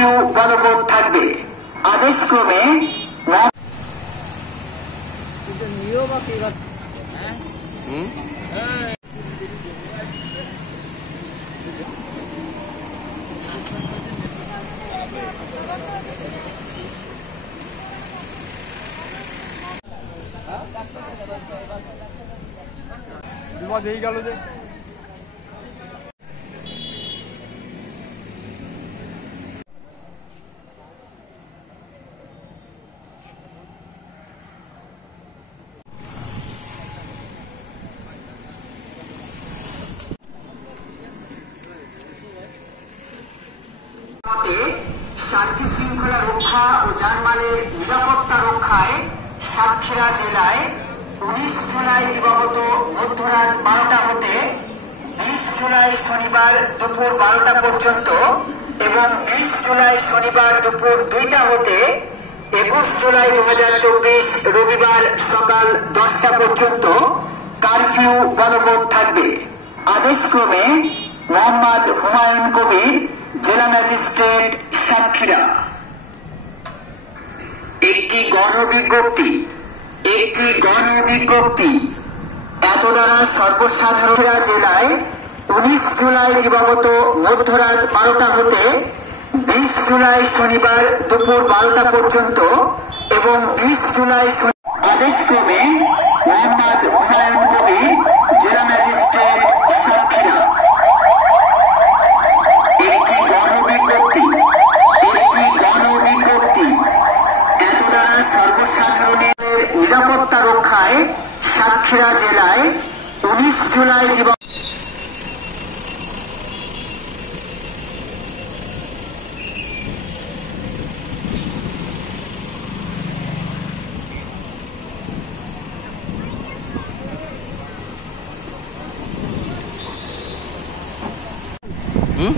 Curfew বলবৎ থাকবে। আদেশক্রমে গেল যে শান্তি শৃঙ্খলা রক্ষা ও জানমালের নিরাপত্তা রক্ষায় সাতক্ষীরা জেলায় 19 জুলাই দিবাগত মধ্যরাত 12টা হতে 20 জুলাই শনিবার দুপুর 12টা পর্যন্ত এবং 20 জুলাই শনিবার দুপুর 2টা হতে 21 জুলাই 2024 রবিবার সকাল 10টা পর্যন্ত কারফিউ বলবৎ থাকবে। আদেশক্রমে মোহাম্মদ হুমায়ুন কবির, জেলা ম্যাজিস্ট্রেট, সাতক্ষীরা। একটি গণবিজ্ঞপ্তি এত দ্বারা সর্বসাধারণ জেলায় 19 জুলাই দিবাগত মধ্যরাত 12টা হতে 20 জুলাই শনিবার দুপুর 12টা পর্যন্ত এবং 20 জুলাই আদেশক্রমে মোহাম্মদ হুমায়ুন কবির, জেলা ম্যাজিস্ট্রেট, সাতক্ষীরা। একটি গণবিজ্ঞপ্তি এত দ্বারা সর্বসাধারণের নিরাপত্তা রক্ষায় সাতক্ষীরা জেলায় 19 জুলাই দিবস হুম